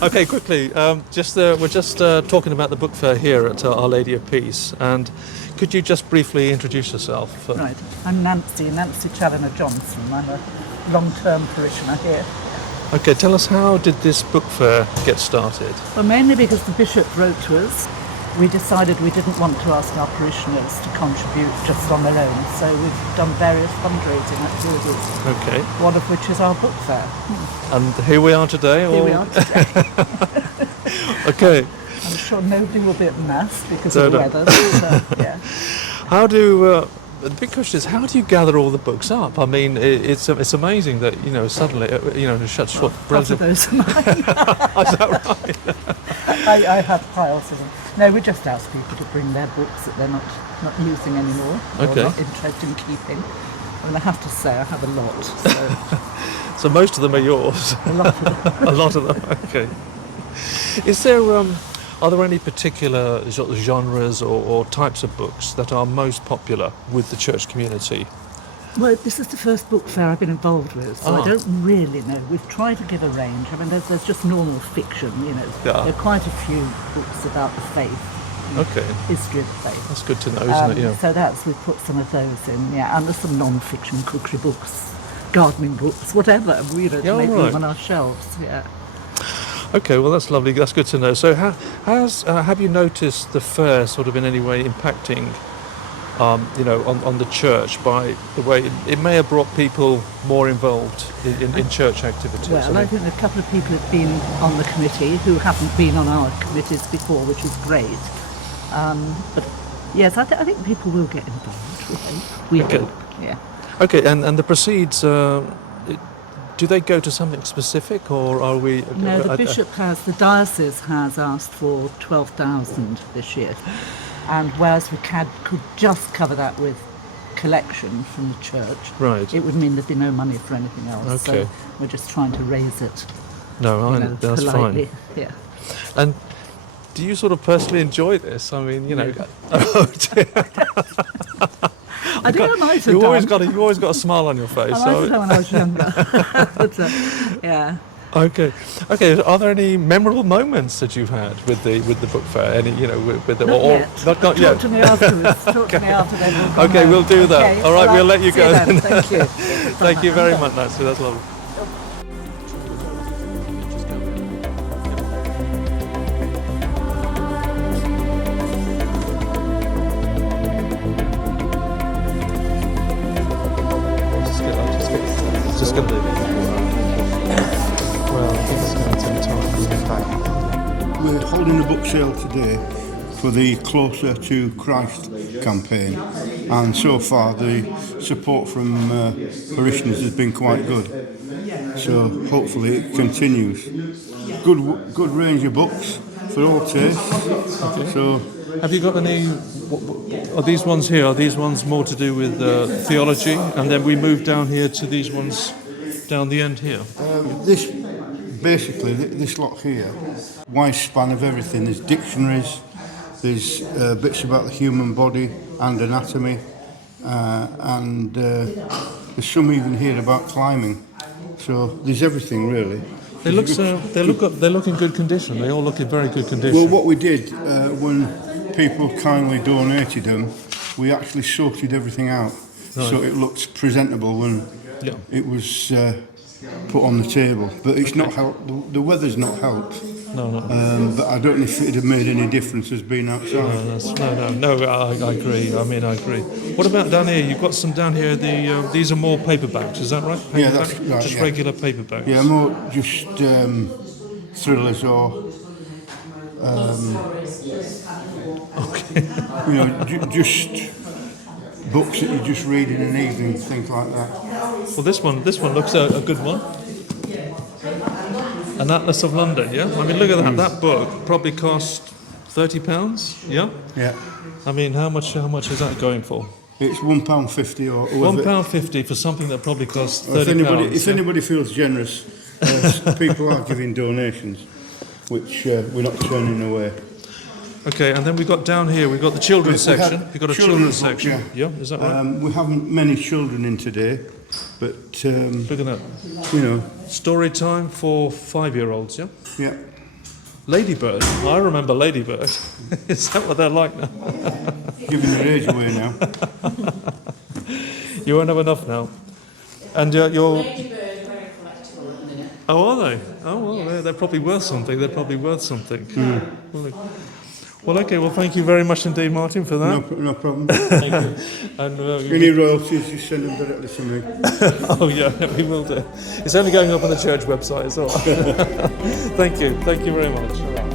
Okay, quickly. We're just talking about the book fair here at Our Lady of Peace, and could you just briefly introduce yourself? Right. I'm Nancy Challoner Johnson. I'm a long-term parishioner here. Okay, tell us, how did this book fair get started? Well, mainly because the bishop wrote to us. We decided we didn't want to ask our parishioners to contribute just on their own, so we've done various fundraising activities. Okay. One of which is our book fair. And here we are today? Here we are today. Okay. I'm sure nobody will be at Mass because of the weather. But, yeah. How do... the big question is, how do you gather all the books up? I mean, it's amazing that, suddenly, in such short... Half of those are mine. Is that right? I have piles of them. No, we just ask people to bring their books that they're not using anymore, or not interested in keeping. I mean, I have to say, I have a lot. So, so most of them are yours? A lot of them. A lot of them, okay. Is there... Are there any particular genres or types of books that are most popular with the church community? Well, this is the first book fair I've been involved with, so I don't really know. We've tried to give a range. I mean, there's just normal fiction, Yeah. There are quite a few books about the faith. Okay. History of the faith. That's good to know, isn't it? Yeah. So we've put some of those in, and there's some non-fiction cookery books, gardening books, whatever, to make room on our shelves, Okay, well that's lovely. That's good to know. So, have you noticed the fair sort of in any way impacting, on the church by the way it may have brought people more involved in church activities? Well, I think a couple of people have been on the committee who haven't been on our committees before, which is great. But yes, I think people will get involved. We hope. Yeah. Okay, and the proceeds. Do they go to something specific, or are we... No, the diocese has asked for 12,000 this year, and whereas we could just cover that with collection from the church, it would mean there'd be no money for anything else, okay. So we're just trying to raise it. That's politely. Fine. Yeah. And do you sort of personally enjoy this? I mean, I think I might have you always got a smile on your face. I might have done when I was younger. But, yeah. Okay. Are there any memorable moments that you've had with the book fair? Any, with the not yet. Not yet. Talk to me afterwards. Talk to me after they've all gone Okay, home. we'll do that. Okay, all right, we'll let you go. Then. Thank you. Thank you very much, Nancy. That's lovely. Just going to do. Well, I think it's going to take time. We're holding a book sale today for the Closer to Christ campaign, and so far the support from parishioners has been quite good. So hopefully it continues. Good range of books for all tastes. Okay. So, have you got any? Are these ones here? Are these ones more to do with theology? And then we move down here to these ones down the end here. this lot here, wide span of everything. There's dictionaries, there's bits about the human body and anatomy, and there's some even here about climbing. So there's everything really. They look in good condition. They all look in very good condition. Well, what we did when people kindly donated them, we actually sorted everything out, so it looked presentable when it was put on the table. But it's not helped. The weather's not helped. No. But I don't know if it'd have made any difference as being outside. I agree. I agree. What about down here? You've got some down here. These are more paperbacks. Is that right? Yeah, that's right. Just regular paperbacks. Yeah, more just thrillers or. Just books that you just read in an evening, things like that. Well, this one looks a good one. An Atlas of London, yeah? I mean, look at that. That book probably cost £30, yeah? Yeah. I mean, how much is that going for? It's £1.50 or... £1.50 for something that probably costs £30. If anybody feels generous, people are giving donations, which we're not turning away. Okay, and then we've got down here, we've got the children's section. We've got a children's section. Yeah, is that right? We haven't many children in today, but... look at that. Story time for 5-year-olds, yeah? Yeah. Ladybird. I remember Ladybird. Is that what they're like now? Giving their age away now. You won't have enough now. And you're... Ladybird are very collectible at the minute. Oh, are they? Oh, well, they're probably worth something. They're probably worth something. Well, okay. Well, thank you very much indeed, Martin, for that. No problem. Thank you. And, Any royalties, you send them directly to me. oh, yeah, we will do. It's only going up on the church website, so... Thank you. Thank you very much. All right.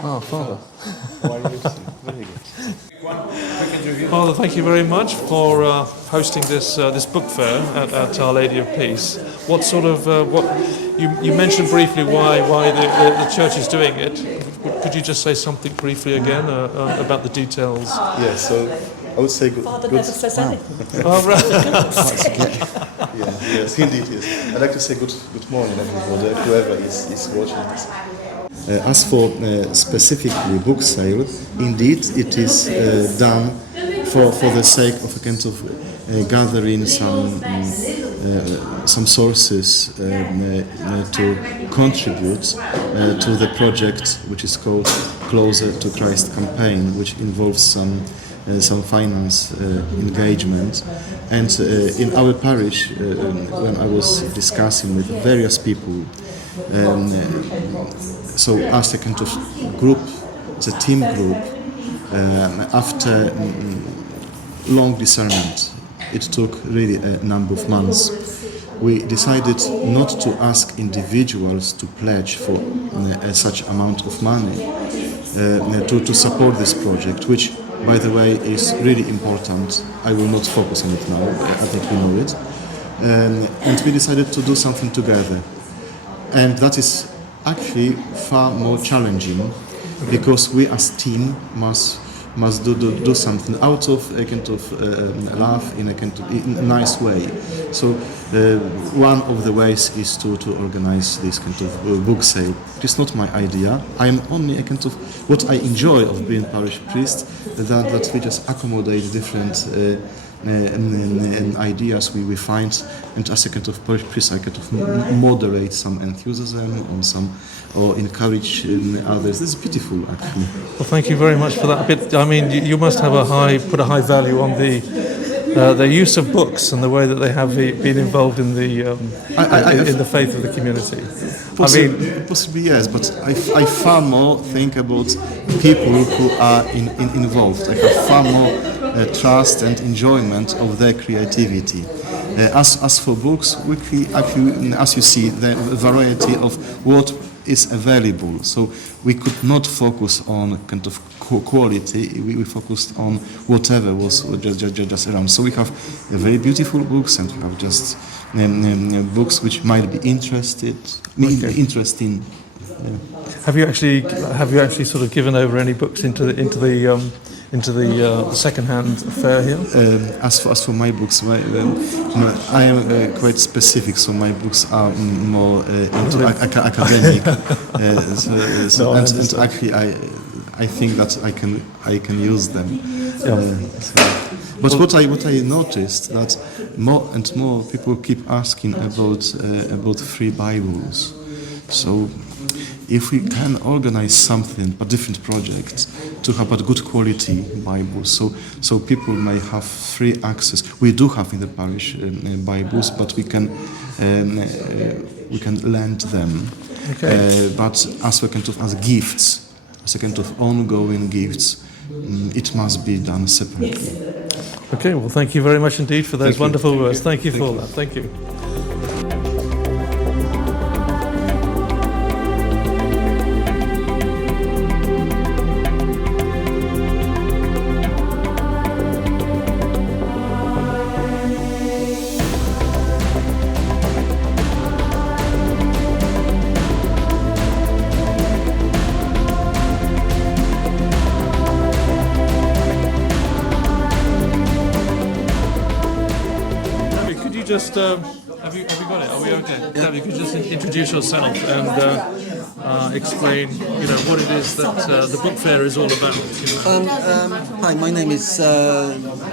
Oh, Father. Very good. Father, thank you very much for hosting this book fair at Our Lady of Peace. What sort of what you mentioned briefly why the church is doing it? Could you just say something briefly again about the details? Yes, so I would say good. Father good. never says anything. Oh, right. Yes, indeed, yes. I'd like to say good morning, everybody, whoever is watching this. As for specifically book sale, indeed it is done for the sake of a kind of gathering some sources to contribute to the project which is called Closer to Christ campaign, which involves some finance engagement. And in our parish, when I was discussing with various people, so as a kind of group, as a team group, after long discernment, it took really a number of months, we decided not to ask individuals to pledge for such amount of money to support this project, which, by the way, is really important. I will not focus on it now, I think you know it. And we decided to do something together. And that is actually far more challenging, because we as team must do something out of a kind of love in a nice way. So one of the ways is to organize this kind of book sale. It is not my idea. I am only a kind of what I enjoy of being parish priest, that we just accommodate different ideas we find, and as a kind of parish priest I kind of moderate some enthusiasm or encourage others. This is beautiful, actually. Well, thank you very much for that. I mean, you must have put a high value on the use of books and the way that they have been involved in the faith of the community. Possibly yes, but I far more think about people who are involved. I have far more trust and enjoyment of their creativity. As for books, we actually, as you see, the variety of what is available. So we could not focus on kind of quality. We focused on whatever was just around. So we have very beautiful books, and we have just books which might be interesting. Have you actually sort of given over any books into the second-hand fair here? As for my books, I am quite specific, so my books are more into academic. And actually, I think that I can use them. But what I noticed that more and more people keep asking about free Bibles. So if we can organize something, a different project, to have a good quality Bibles, so people may have free access. We do have in the parish Bibles, but we can lend them. Okay. But as a kind of as gifts, as a kind of ongoing gifts, it must be done separately. Okay, well, thank you very much indeed for those Thank you. wonderful words. Thank you for that. Thank you. Could you just have you got it? Are we okay? Yeah. Could you just introduce yourself and explain, what it is that the book fair is all about? Hi, my name is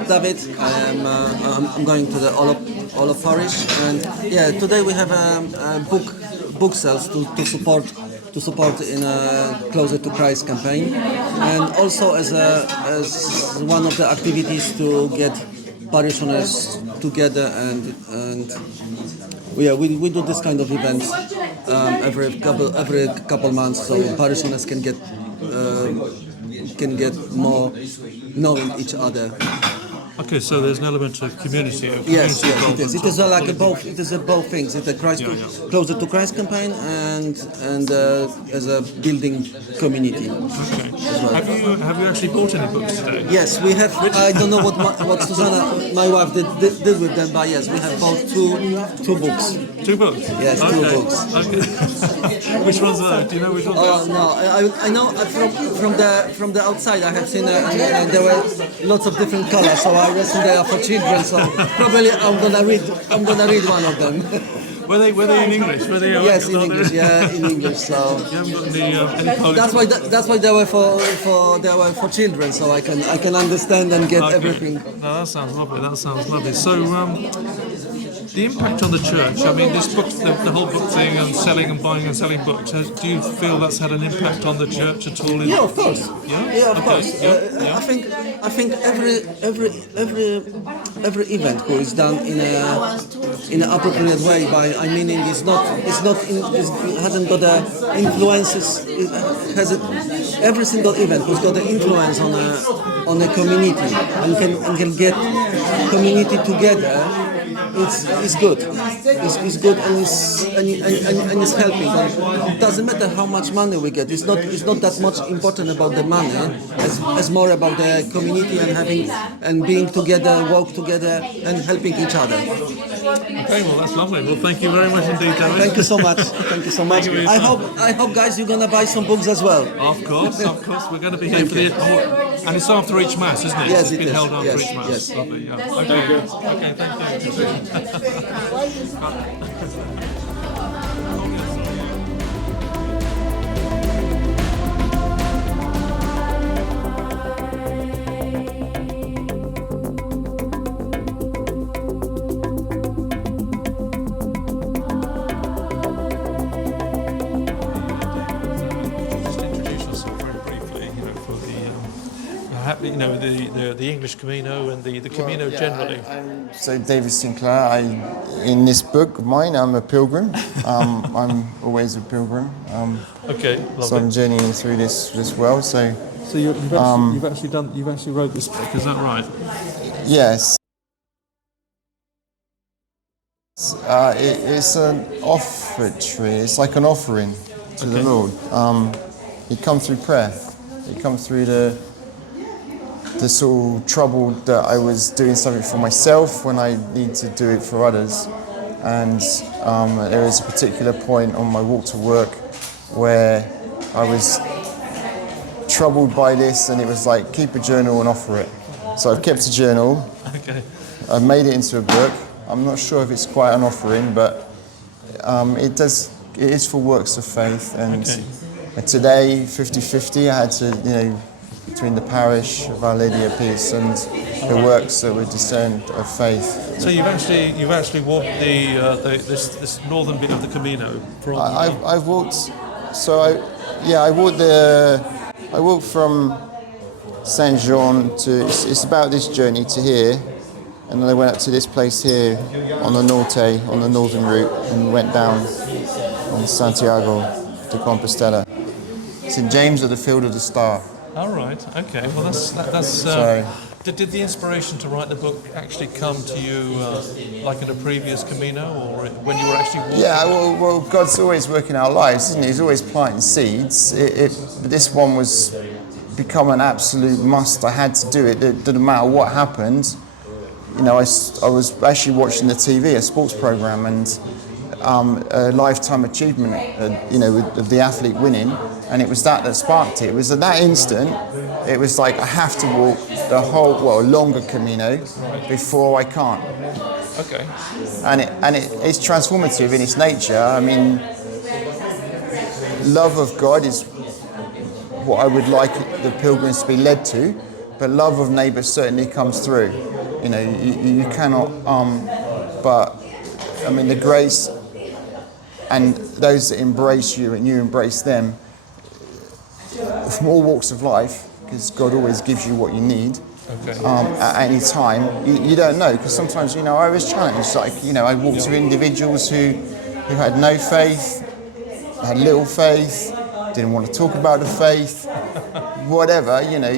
David. I'm going to the Olaf Parish, and today we have a book sales to support in a Closer to Christ campaign, and also as one of the activities to get parishioners together and we do this kind of events every couple months, so parishioners can get more knowing each other. Okay, so there's an element of community. Yes, it is. It is like both. It is both things. It's a Closer to Christ campaign and as a building community. Okay. Have you actually bought any books today? Yes, we have. I don't know what Susanna, my wife, did with them, but yes, we have bought two books. 2 books? Yes, okay. 2 books. Okay. Which ones are they? Do you know which ones? Oh no, I know from the outside. I have seen there were lots of different colors, so I guess they are for children. So probably I'm gonna read one of them. Were they in English? Were they? Yes, in English. Yeah, in English. So You haven't got any Polish? that's why they were for children, so I can understand and get everything. No, that sounds lovely. So, the impact on the church. I mean, this book, the whole book thing, and selling and buying and selling books. Do you feel that's had an impact on the church at all? Yeah, of course. Yeah, of course. Yeah. I think every event who is done in an appropriate way hasn't got the influences. Every single event has got the influence on a community and can get community together. It's good. It's good and it's helping. It doesn't matter how much money we get. It's not that much important about the money. It's more about the community and being together, work together, and helping each other. Okay, well that's lovely. Well, thank you very much indeed, David. Thank you so much. Thank you so much. I hope, guys, you're gonna buy some books as well. Of course. We're going to be here for the. And it's after each mass, isn't it? Yes, it's been it is. held after Yes, each mass. yes. Lovely. Yeah. Okay, thank you. The English Camino and the Camino generally. So David Sinclair, in this book of mine, I'm a pilgrim. I'm always a pilgrim. Okay, lovely. So I'm journeying through this world. So you've actually wrote this book, is that right? yes, it's an offertory. It's like an offering to the Lord. It comes through prayer. It comes through the sort of trouble that I was doing something for myself when I need to do it for others. And there was a particular point on my walk to work where I was troubled by this, and it was like, keep a journal and offer it. So I've kept a journal. Okay. I've made it into a book. I'm not sure if it's quite an offering, but it is for works of faith. And today, 50-50, I had to, between the parish of Our Lady of Peace and the works that were discerned of faith. So you've actually walked this northern bit of the Camino. I've walked. So I walked from Saint Jean to. It's about this journey to here, and then I went up to this place here on the northern route, and went down on Santiago de Compostela. St James of the Field of the Star. All right. Okay. Well, that's. So- Did the inspiration to write the book actually come to you, like in a previous Camino, or when you were actually walking? Yeah, well, God's always working our lives, isn't he? He's always planting seeds. This one was become an absolute must. I had to do it. It didn't matter what happened. You know, I was actually watching the TV, a sports program, and a lifetime achievement, you know, of the athlete winning, and it was that sparked it. It was at that instant, it was like I have to walk the whole, longer Camino before I can't. Okay. And it's transformative in its nature. I mean, love of God is what I would like the pilgrims to be led to, but love of neighbour certainly comes through. You know, you cannot, but I mean the grace and those that embrace you and you embrace them from all walks of life, because God always gives you what you need. Okay. At any time, you don't know, because sometimes, you know, I was challenged. Like, you know, I walked with individuals who had no faith, had little faith, didn't want to talk about the faith, whatever, you know.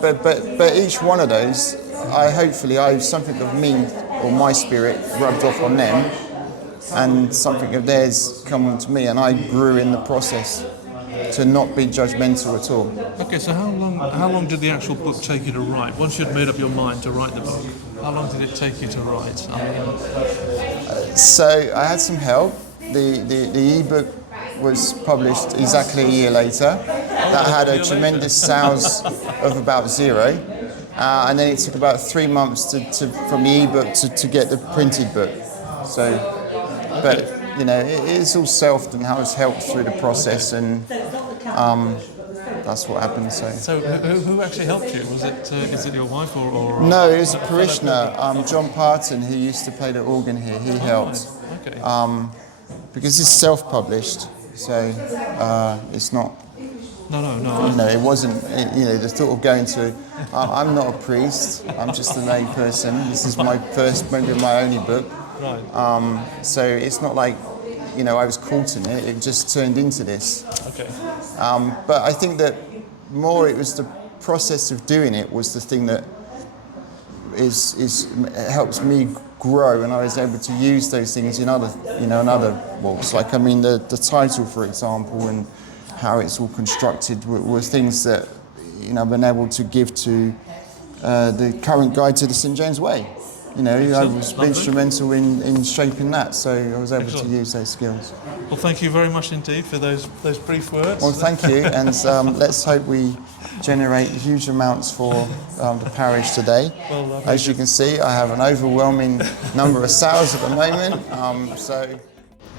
But each one of those, something of me or my spirit rubbed off on them, and something of theirs come onto me, and I grew in the process to not be judgmental at all. Okay, so how long did the actual book take you to write? Once you'd made up your mind to write the book, how long did it take you to write? So I had some help. The ebook was published exactly a year later. That had a tremendous sales of about 0. And then it took about 3 months from the ebook to get the printed book. So, but you know, it's all self and how it's helped through the process, and that's what happened. So who actually helped you? Was it is it your wife or No, it was a parishioner, John Parton, who used to play the organ here. He helped. Okay. Because it's self-published, so it's not. No. You know, it wasn't. You know, the thought of going to. I'm not a priest. I'm just a lay person. This is my first, maybe my only book. Right. So it's not like, you know, I was caught in it. It just turned into this. Okay. But I think that more it was the process of doing it was the thing that helps me grow, and I was able to use those things in other walks. Like, I mean, the title, for example, and how it's all constructed were things that, you know, I've been able to give to the current guide to the St. James Way. You know, I was instrumental in shaping that, so I was able to use those skills. Well, thank you very much indeed for those brief words. Well, thank you, and let's hope we generate huge amounts for the parish today. Well, as you can see, I have an overwhelming number of sales at the moment. So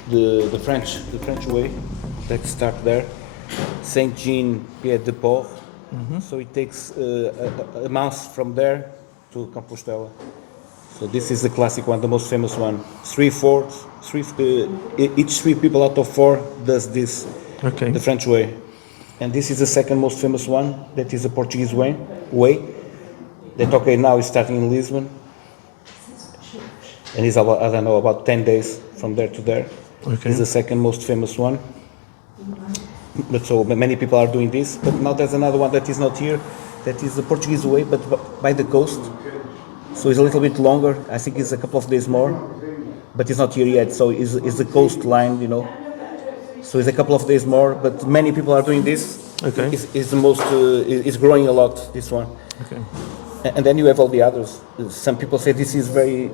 the French way. Let's start there. Saint Jean Pied de Port. So it takes a month from there to Compostela. So this is the classic one, the most famous one. Each 3 people out of 4 does this, the French way. And this is the second most famous one, that is the Portuguese way. That, now is starting in Lisbon. And it's about, I don't know, about 10 days from there to there. Okay. It's the second most famous one. But so many people are doing this. But now there's another one that is not here, that is the Portuguese way, but by the coast. So it's a little bit longer. I think it's a couple of days more, but it's not here yet. So it's the coastline, you know. So it's a couple of days more, but many people are doing this. Okay. It's the most. It's growing a lot. This one. Okay. And then you have all the others. Some people say this is very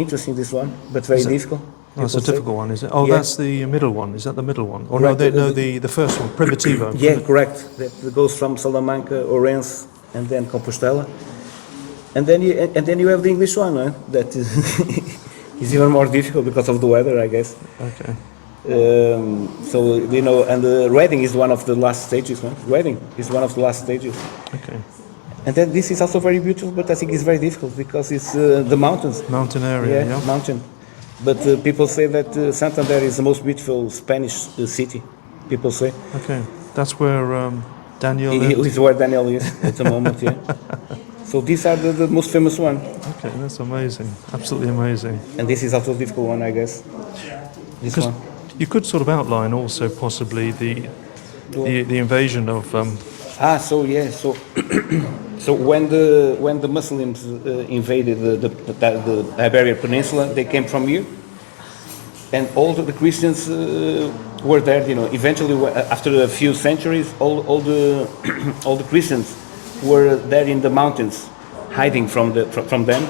interesting. This one, but very difficult. Oh, it's a difficult one, is it? Oh, yeah. That's the middle one. Is that the middle one? Or right. the first one, Primitivo. Yeah, correct. That goes from Salamanca, Orense, and then Compostela. And then you have the English one, that is even more difficult because of the weather, I guess. Okay. So you know, and Reading is one of the last stages. Reading is one of the last stages. Okay. And then this is also very beautiful, but I think it's very difficult because it's the mountains. Mountain area, yeah. Mountain. But people say that Santander is the most beautiful Spanish city. People say. Okay, that's where Daniel is. Where Daniel is at the moment, yeah. So these are the most famous one. Okay, that's amazing. Absolutely amazing. And this is also a difficult one, I guess. This one. You could sort of outline also possibly the invasion of So when the Muslims invaded the Iberian Peninsula, they came from here, and all the Christians were there. You know, eventually, after a few centuries, all the all the Christians were there in the mountains, hiding from them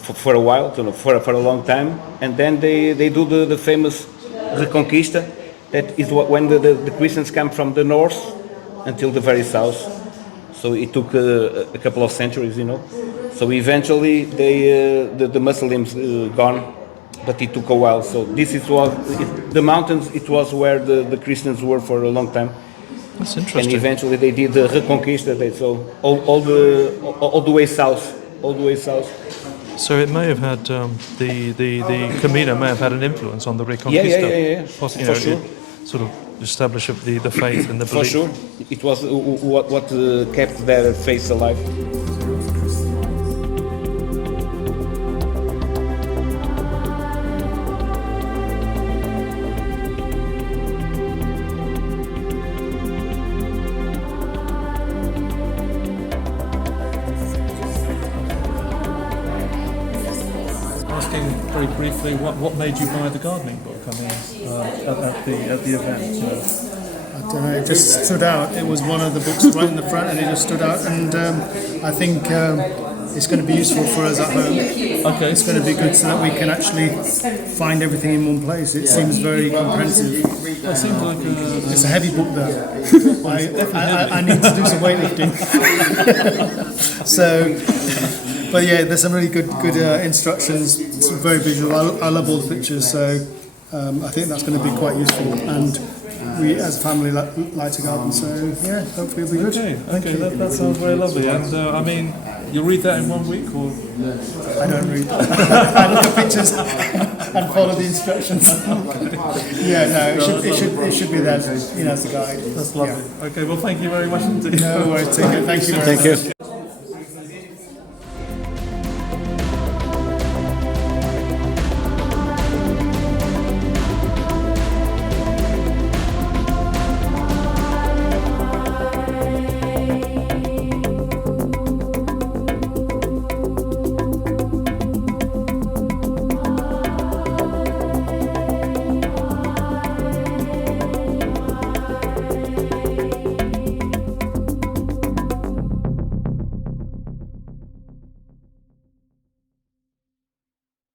for a while, you know, for a long time, and then they do the famous Reconquista. That is when the Christians come from the north until the very south. So it took a couple of centuries, you know. So eventually the Muslims gone, but it took a while. So the mountains. It was where the Christians were for a long time. That's interesting. And eventually they did the Reconquista. So all the way south, So it may have had the Camino may have had an influence on the Reconquista. Yeah. Possibly, for sure. It sort of establish the faith and the For belief. sure, it was what kept their faith alive. Asking very briefly, what made you buy the gardening book? I mean, at the event. I don't know, it just stood out. It was one of the books right in the front, and it just stood out. And I think it's going to be useful for us at home. Okay. It's going to be good so that we can actually find everything in one place. It seems very comprehensive. Well, it seems like It's a heavy book, though. I need to do some weightlifting. But yeah, there's some really good instructions. It's very visual. I love all the pictures, so I think that's going to be quite useful. And we, as a family, like to garden, so yeah, hopefully it'll be good. Okay, that sounds very lovely. And I mean, you'll read that in 1 week, or? I don't read. I look at pictures and follow the instructions. Yeah, no, it should be there, you know, as a guide. That's lovely. Yeah. Okay, well, thank you very much indeed. No worries, take it. Thank you very much. Thank you.